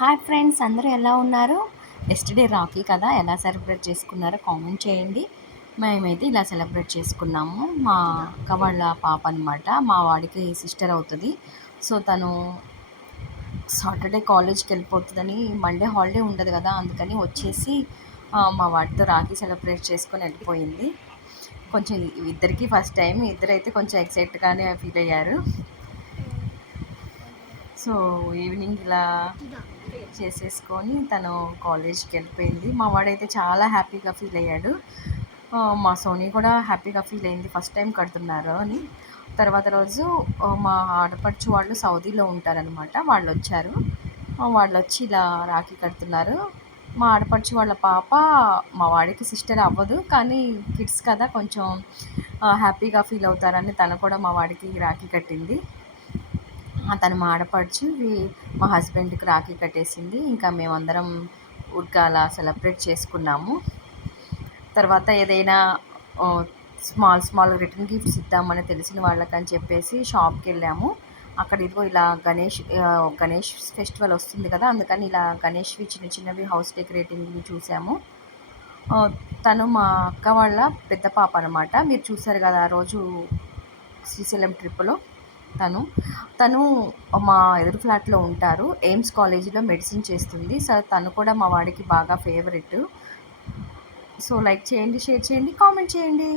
Hi friends, అందరూ ఎలా ఉన్నారు? ఎస్టర్డే రాఖీ కదా, ఎలా సెలబ్రేట్ చేసుకున్నారో కామెంట్ చేయండి. మేమైతే ఇలా సెలబ్రేట్ చేసుకున్నాము. మా అక్క వాళ్ళ పాప అనమాట, మా వాడికి సిస్టర్ అవుతుంది. సో తను సాటర్డే కాలేజ్కి వెళ్ళిపోతుందని, మండే హాలిడే ఉండదు కదా, అందుకని వచ్చేసి మా వాడితో రాఖీ సెలబ్రేట్ చేసుకొని వెళ్ళిపోయింది. కొంచెం ఇద్దరికి ఫస్ట్ టైం, ఇద్దరైతే కొంచెం ఎక్సైట్గానే ఫీల్ అయ్యారు. సో ఈవినింగ్ ఇలా చేసేసుకొని తను కాలేజ్కి వెళ్ళిపోయింది. మా వాడైతే చాలా హ్యాపీగా ఫీల్ అయ్యాడు. మా సోనీ కూడా హ్యాపీగా ఫీల్ అయింది, ఫస్ట్ టైం కడుతున్నారు అని. తర్వాత రోజు మా ఆడపడుచు వాళ్ళు సౌదీలో ఉంటారనమాట, వాళ్ళు వచ్చారు. వాళ్ళు వచ్చి ఇలా రాఖీ కడుతున్నారు. మా ఆడపడుచు వాళ్ళ పాప మా వాడికి సిస్టర్ అవ్వదు, కానీ కిడ్స్ కదా కొంచెం హ్యాపీగా ఫీల్ అవుతారని తను కూడా మా వాడికి రాఖీ కట్టింది. తను మా ఆడపడుచు మా హస్బెండ్కి రాఖీ కట్టేసింది. ఇంకా మేమందరం ఊరికే అలా సెలబ్రేట్ చేసుకున్నాము. తర్వాత ఏదైనా స్మాల్ రిటర్న్ గిఫ్ట్స్ ఇద్దామని తెలిసిన వాళ్ళకని చెప్పేసి షాప్కి వెళ్ళాము. అక్కడ ఇదిగో ఇలా గణేష్ ఫెస్టివల్ వస్తుంది కదా, అందుకని ఇలా గణేష్వి చిన్న చిన్నవి హౌస్ డెకరేటింగ్వి చూసాము. తను మా అక్క వాళ్ళ పెద్ద పాప అనమాట, మీరు చూసారు కదా ఆ రోజు శ్రీశైలం ట్రిప్లో. తను మా ఎదురు ఫ్లాట్లో ఉంటారు, ఎయిమ్స్ కాలేజీలో మెడిసిన్ చేస్తుంది. సో తను కూడా మా వాడికి బాగా ఫేవరెట్. సో లైక్ చేయండి, షేర్ చేయండి, కామెంట్ చేయండి.